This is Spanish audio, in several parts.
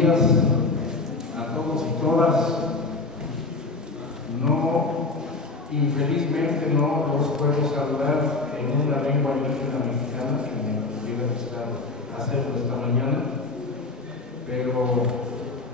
días a todos y todas. No, infelizmente no los puedo saludar en una lengua indígena mexicana que me hubiera gustado hacerlo esta mañana, pero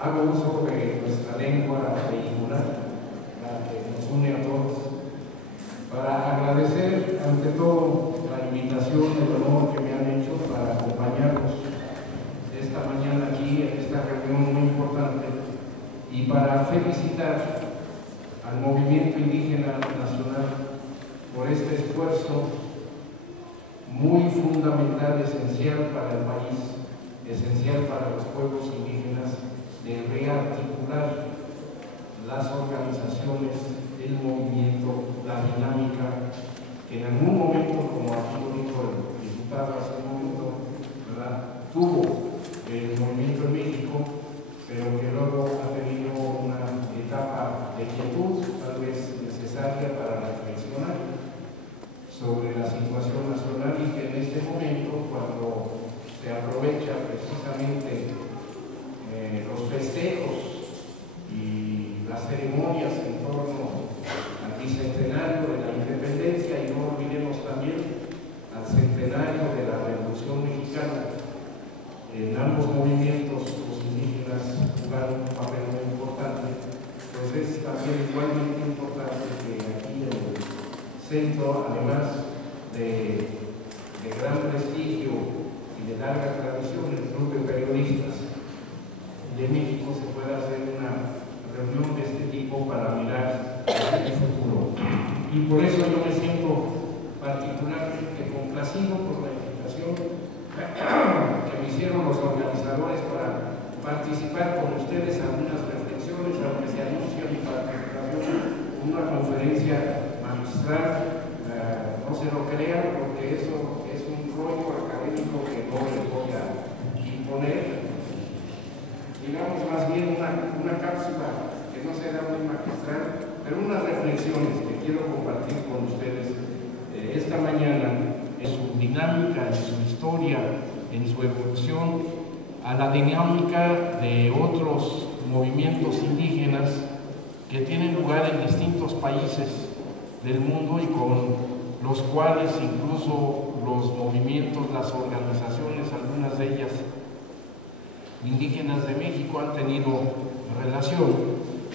hago uso de nuestra lengua vehicular, la que nos une a todos, para agradecer ante todo la invitación, el honor que me han hecho para acompañarnos esta mañana aquí en esta reunión muy importante y para felicitar al movimiento indígena nacional por este esfuerzo muy fundamental, esencial para el país, esencial para los pueblos indígenas, de rearticular las organizaciones, el movimiento, la dinámica, que en algún momento, como aquí lo dijo el diputado hace un momento, ¿verdad?, tuvo el movimiento en México, pero que luego ha tenido una etapa de quietud, tal vez necesaria para reflexionar sobre la situación nacional, y que en este momento, cuando se aprovecha precisamente los festejos y las ceremonias en torno al bicentenario de la independencia, y no olvidemos también al centenario de la Revolución Mexicana, en ambos movimientos los indígenas jugaron un papel muy importante, pues es también igualmente importante que aquí en el centro, además de gran prestigio y de larga tradición, el Club de Periodistas de México, se pueda hacer una reunión de este tipo para mirar hacia el futuro. Y por eso yo me siento particularmente complacido por la invitación que me hicieron los organizadores para participar con ustedes en algunas reflexiones, aunque se anuncia mi participación en una conferencia magistral. No se lo crean, porque eso es un rollo académico que no les voy a imponer. Digamos más bien una cápsula que no será muy magistral, pero unas reflexiones que quiero compartir con ustedes esta mañana, en su dinámica, en su historia, en su evolución, a la dinámica de otros movimientos indígenas que tienen lugar en distintos países del mundo y con los cuales incluso los movimientos, las organizaciones, algunas de ellas indígenas de México, han tenido relación,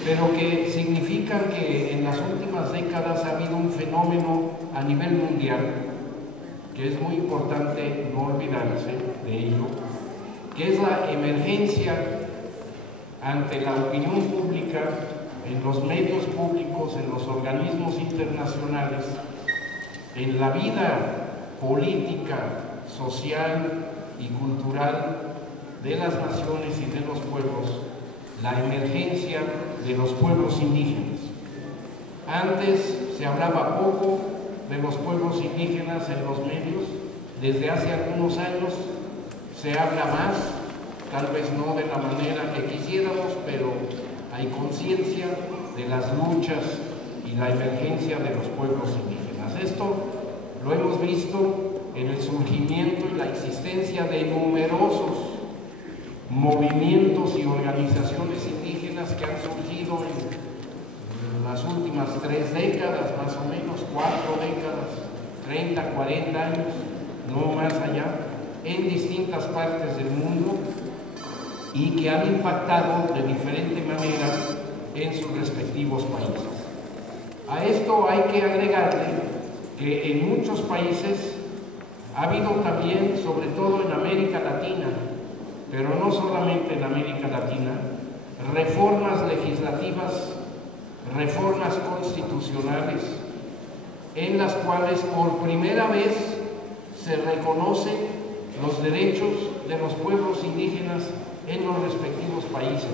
pero que significan que en las últimas décadas ha habido un fenómeno a nivel mundial, que es muy importante no olvidarse de ello, que es la emergencia ante la opinión pública, en los medios públicos, en los organismos internacionales, en la vida política, social y cultural de las naciones y de los pueblos, la emergencia de los pueblos indígenas. Antes se hablaba poco de los pueblos indígenas en los medios. Desde hace algunos años se habla más, tal vez no de la manera que quisiéramos, pero hay conciencia de las luchas y la emergencia de los pueblos indígenas. Esto lo hemos visto en el surgimiento y la existencia de numerosos movimientos y organizaciones indígenas que han surgido en las últimas 3 décadas, más o menos, 4 décadas, 30, 40 años, no más allá, en distintas partes del mundo, y que han impactado de diferente manera en sus respectivos países. A esto hay que agregarle que en muchos países ha habido también, sobre todo en América Latina, pero no solamente en América Latina, reformas legislativas, reformas constitucionales, en las cuales por primera vez se reconocen los derechos de los pueblos indígenas en los respectivos países.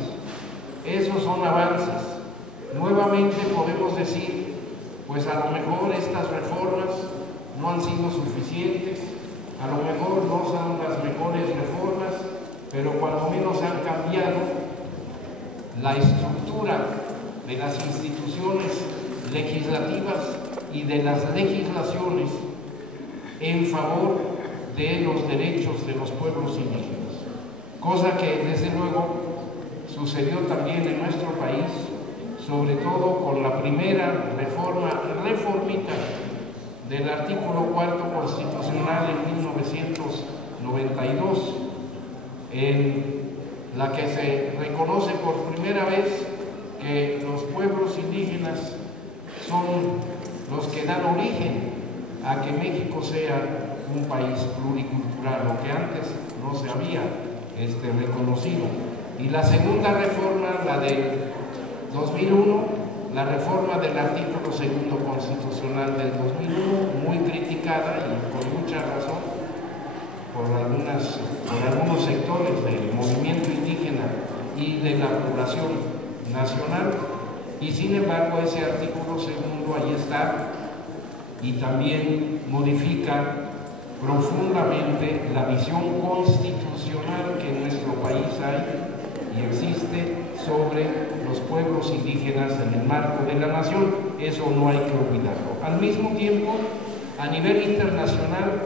Esos son avances. Nuevamente podemos decir, pues a lo mejor estas reformas no han sido suficientes, a lo mejor no son las mejores reformas, pero cuando menos han cambiado la estructura de las instituciones legislativas y de las legislaciones en favor de los derechos de los pueblos indígenas, cosa que desde luego sucedió también en nuestro país, sobre todo con la primera reformita del artículo 4 constitucional en 1992, en la que se reconoce por primera vez que los pueblos indígenas son los que dan origen a que México sea un país pluricultural, lo que antes no se había reconocido. Y la segunda reforma, la del 2001, la reforma del artículo 2 constitucional del 2001, muy criticada y con mucha razón por algunos sectores del movimiento indígena y de la población nacional, y sin embargo ese artículo 2 ahí está y también modifica profundamente la visión constitucional que en nuestro país hay y existe sobre los pueblos indígenas en el marco de la nación. Eso no hay que olvidarlo. Al mismo tiempo, a nivel internacional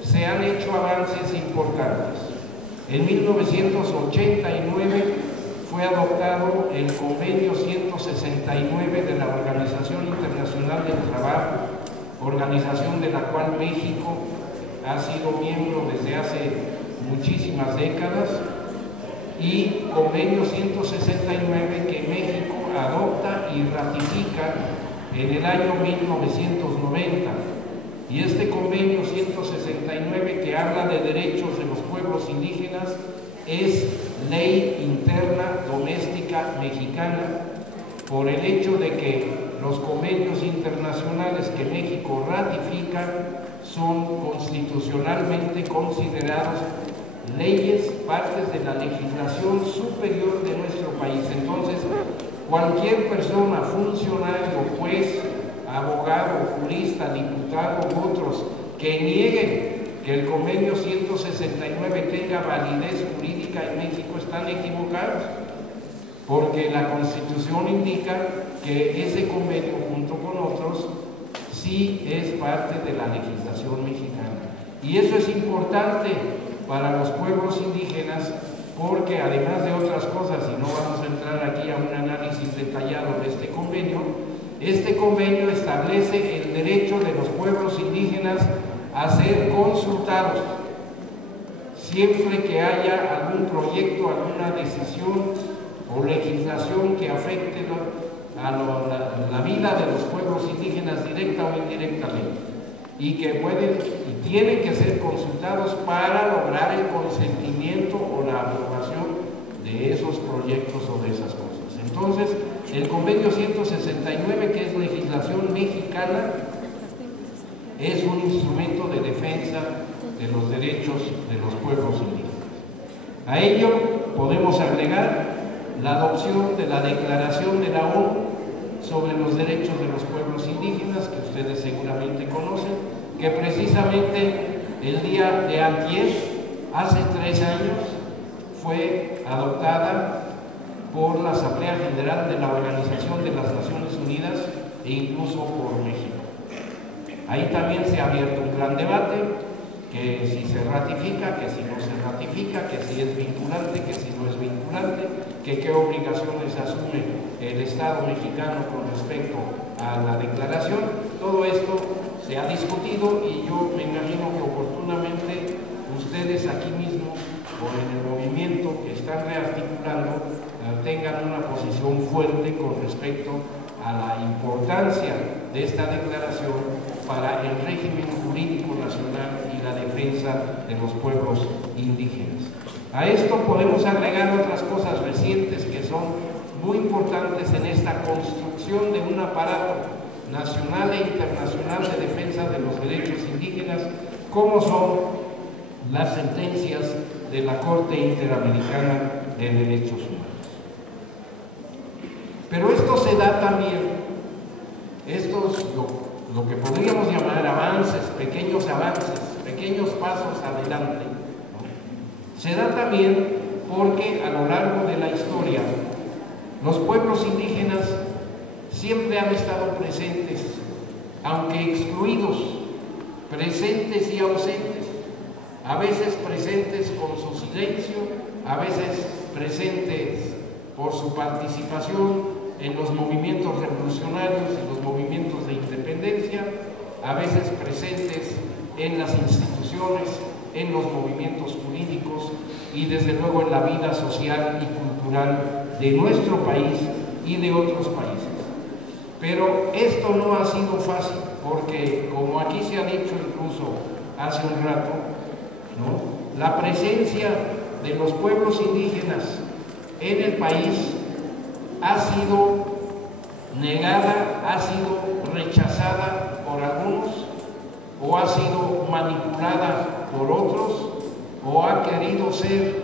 se han hecho avances importantes. En 1989 fue adoptado el Convenio 169 de la Organización Internacional del Trabajo, organización de la cual México ha sido miembro desde hace muchísimas décadas, y Convenio 169 que México adopta y ratifica en el año 1990. Y este Convenio 169, que habla de derechos de los pueblos indígenas, es ley interna doméstica mexicana, por el hecho de que los convenios internacionales que México ratifica son constitucionalmente considerados leyes, partes de la legislación superior de nuestro país. Entonces, cualquier persona, funcionario, juez, abogado, jurista, diputado u otros que nieguen que el convenio 169 tenga validez jurídica en México están equivocados, porque la Constitución indica que ese convenio, junto con otros, sí es parte de la legislación mexicana. Y eso es importante para los pueblos indígenas, porque además de otras cosas, y no vamos a entrar aquí a un análisis detallado de este convenio establece el derecho de los pueblos indígenas a ser consultados siempre que haya algún proyecto, alguna decisión o legislación que afecte a la vida de los pueblos indígenas directa o indirectamente, y que pueden y tienen que ser consultados para lograr el consentimiento o la aprobación de esos proyectos o de esas cosas. Entonces, el convenio 169, que es legislación mexicana, es un instrumento de defensa de los derechos de los pueblos indígenas. A ello podemos agregar la adopción de la Declaración de la ONU sobre los derechos de los pueblos indígenas, que ustedes seguramente conocen, que precisamente el día de antier, hace 3 años, fue adoptada por la Asamblea General de la Organización de las Naciones Unidas e incluso por México. Ahí también se ha abierto un gran debate, que si se ratifica, que si no se ratifica, que si es vinculante, que si no es vinculante, que qué obligaciones asume el Estado mexicano con respecto a la declaración. Todo esto se ha discutido y yo me imagino que oportunamente ustedes aquí mismo o en el movimiento que están rearticulando tengan una posición fuerte con respecto a la importancia de esta declaración para el régimen jurídico nacional y la defensa de los pueblos indígenas. A esto podemos agregar otras cosas recientes que son muy importantes en esta construcción de un aparato nacional e internacional de defensa de los derechos indígenas, como son las sentencias de la Corte Interamericana de Derechos Humanos. Pero esto se da también, lo que podríamos llamar avances, pequeños pasos adelante, ¿no? Se da también porque a lo largo de la historia los pueblos indígenas siempre han estado presentes, aunque excluidos, presentes y ausentes, a veces presentes con su silencio, a veces presentes por su participación en los movimientos revolucionarios y los movimientos de independencia, a veces presentes en las instituciones, en los movimientos políticos y desde luego en la vida social y cultural de nuestro país y de otros países. Pero esto no ha sido fácil, porque como aquí se ha dicho incluso hace un rato, ¿no?, la presencia de los pueblos indígenas en el país ha sido negada, ha sido rechazada por algunos, o ha sido manipulada por otros, o ha querido ser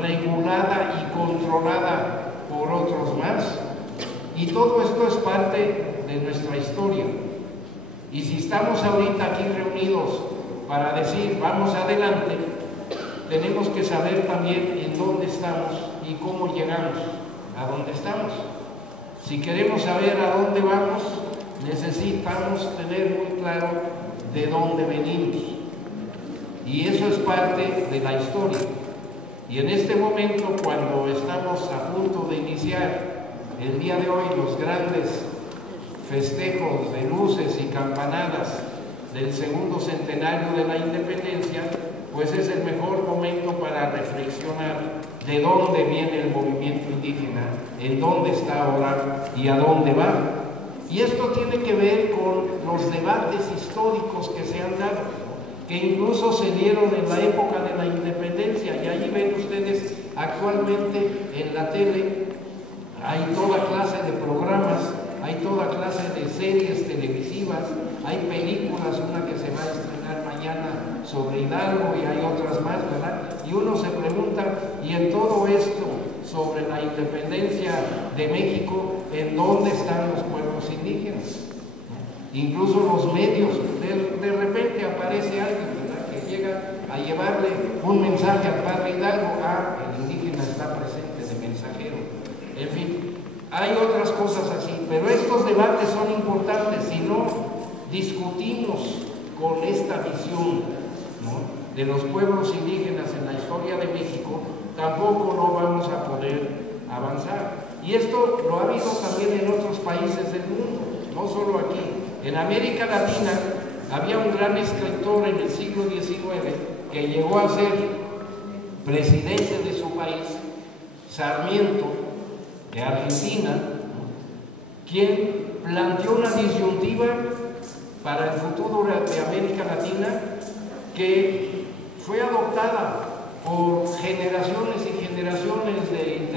regulada y controlada por otros más. Y todo esto es parte de nuestra historia. Y si estamos ahorita aquí reunidos para decir vamos adelante, tenemos que saber también en dónde estamos y cómo llegamos a dónde estamos. Si queremos saber a dónde vamos, necesitamos tener muy claro de dónde venimos. Y eso es parte de la historia. Y en este momento, cuando estamos a punto de iniciar el día de hoy los grandes festejos de luces y campanadas del segundo centenario de la independencia, pues es el mejor momento para reflexionar de dónde viene el movimiento indígena, en dónde está ahora y a dónde va. Y esto tiene que ver con los debates históricos que se han dado, que incluso se dieron en la época de la independencia, y allí ven ustedes actualmente en la tele, hay toda clase de programas, hay toda clase de series televisivas, hay películas, una que se va a estrenar mañana sobre Hidalgo y hay otras más, ¿verdad? Y uno se pregunta, y en todo esto sobre la independencia de México, ¿en dónde están los pueblos indígenas? Incluso los medios, de repente aparece alguien, ¿verdad?, que llega a llevarle un mensaje al padre Hidalgo, el indígena está presente de mensajero. En fin, hay otras cosas así, pero estos debates son importantes. Si no discutimos con esta visión, ¿no?, de los pueblos indígenas en la historia de México, tampoco no vamos a poder avanzar. Y esto lo ha habido también en otros países del mundo, no solo aquí. En América Latina había un gran escritor en el siglo XIX que llegó a ser presidente de su país, Sarmiento, de Argentina, quien planteó una disyuntiva para el futuro de América Latina que fue adoptada por generaciones y generaciones de